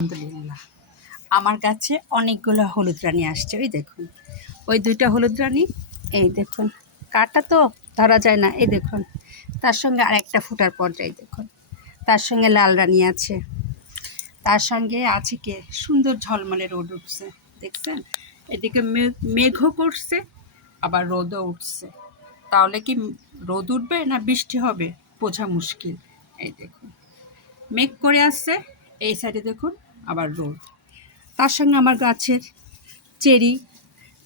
আলহামদুলিল্লাহ, আমার কাছে অনেকগুলো হলুদ রানী আসছে। ওই দেখুন, ওই দুইটা হলুদ রানী, এই দেখুন, কাটা তো ধরা যায় না। এই দেখুন, তার সঙ্গে আরেকটা ফুটার পর্যায়ে দেখুন, তার সঙ্গে লাল রানী আছে, তার সঙ্গে আছে কে সুন্দর ঝলমলে রোদ উঠছে, দেখছেন? এদিকে মেঘও করছে, আবার রোদও উঠছে। তাহলে কি রোদ উঠবে না বৃষ্টি হবে বোঝা মুশকিল। এই দেখুন, মেঘ করে আসছে, এই সাইডে দেখুন আবার রোদ। তার সঙ্গে আমার গাছের চেরি,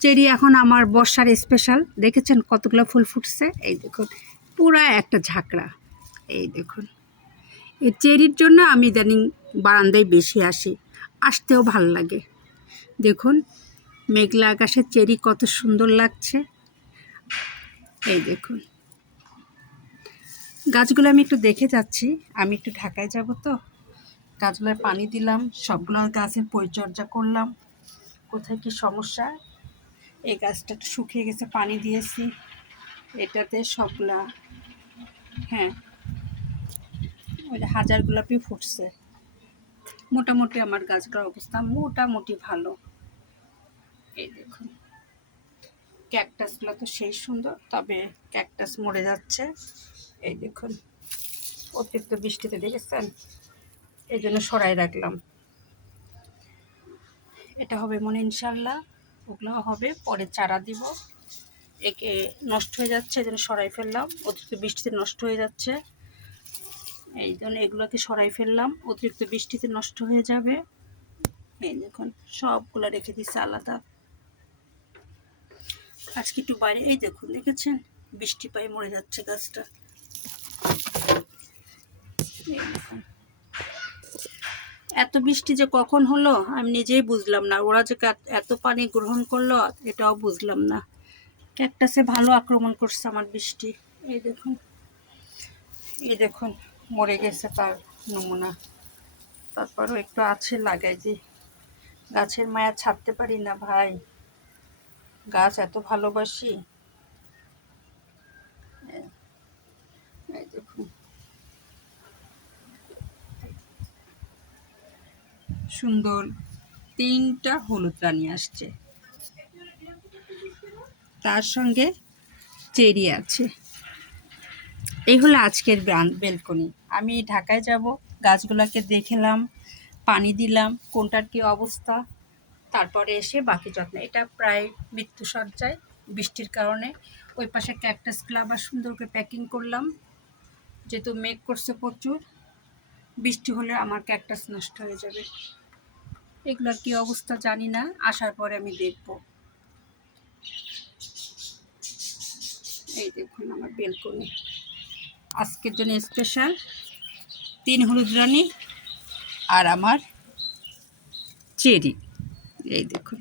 চেরি এখন আমার বর্ষার স্পেশাল। দেখেছেন কতগুলো ফুল ফুটছে? এই দেখুন, পুরা একটা ঝাঁকড়া। এই দেখুন, এই চেরির জন্য আমি ইদানিং বারান্দায় বেশি আসি, আসতেও ভাল লাগে। দেখুন, মেঘলা আকাশের চেরি কত সুন্দর লাগছে। এই দেখুন, গাছগুলো আমি একটু দেখে যাচ্ছি। আমি একটু ঢাকায় যাব, তো গাছগুলোর পানি দিলাম, সবগুলো গাছের পরিচর্যা করলাম। কোথায় কি সমস্যা, এই গাছটা একটু শুকিয়ে গেছে, পানি দিয়েছি। এটাতে সবগুলা, হ্যাঁ, ওই যে হাজার গোলাপি ফুটছে। মোটামুটি আমার গাছগুলোর অবস্থা মোটামুটি ভালো। এই দেখুন, ক্যাকটাসগুলো তো সেই সুন্দর, তবে ক্যাকটাস মরে যাচ্ছে। এই দেখুন, অতিরিক্ত বৃষ্টিতে দেখেছেন, এই জন্য সরাই রাখলাম। এটা হবে মনে ইনশাল্লাহ, ওগুলো হবে পরে চারা দিব। একে নষ্ট হয়ে যাচ্ছে, এই জন্য সরাই ফেললাম। অতিরিক্ত বৃষ্টিতে নষ্ট হয়ে যাচ্ছে, এই জন্য এগুলোকে সরাই ফেললাম, অতিরিক্ত বৃষ্টিতে নষ্ট হয়ে যাবে। এই দেখুন, সবগুলো রেখে দিচ্ছে আলাদা। আজকে একটু বাইরে, এই দেখুন, দেখেছেন বৃষ্টি পায়ে মরে যাচ্ছে গাছটা। এত বৃষ্টি যে কখন হলো আমি নিজেই বুঝলাম না, ওরা যে এত পানি গ্রহণ করলো এটাও বুঝলাম না। ক্যাকটাসে ভালো আক্রমণ করছে আমার বৃষ্টি। এই দেখুন, এই দেখুন, মরে গেছে তার নমুনা। তারপরও একটু আছে, লাগাই দিই। গাছের মায়া ছাড়তে পারি না ভাই, গাছ এত ভালোবাসি। এই দেখুন, সুন্দর তিনটা হলুদ রানী আসছে, তার সঙ্গে চেরি আছে। এই হলো আজকের বেলকনি। আমি ঢাকায় যাব, গাছগুলোকে দেখলাম, পানি দিলাম, কোনটার কী অবস্থা, তারপরে এসে বাকি যত্ন। এটা প্রায় মৃত্যুসজ্জায় বৃষ্টির কারণে। ওই পাশে ক্যাকটাসগুলো আবার সুন্দর করে প্যাকিং করলাম, যেহেতু মেঘ করছে প্রচুর, বৃষ্টি হলে আমার ক্যাকটাস নষ্ট হয়ে যাবে। এগুলোর কী অবস্থা জানি না, আসার পরে আমি দেখব। এই দেখুন আমার বেলকনি, আজকের জন্য স্পেশাল 3 হলুদ রানী আর আমার চেরি। এই দেখুন।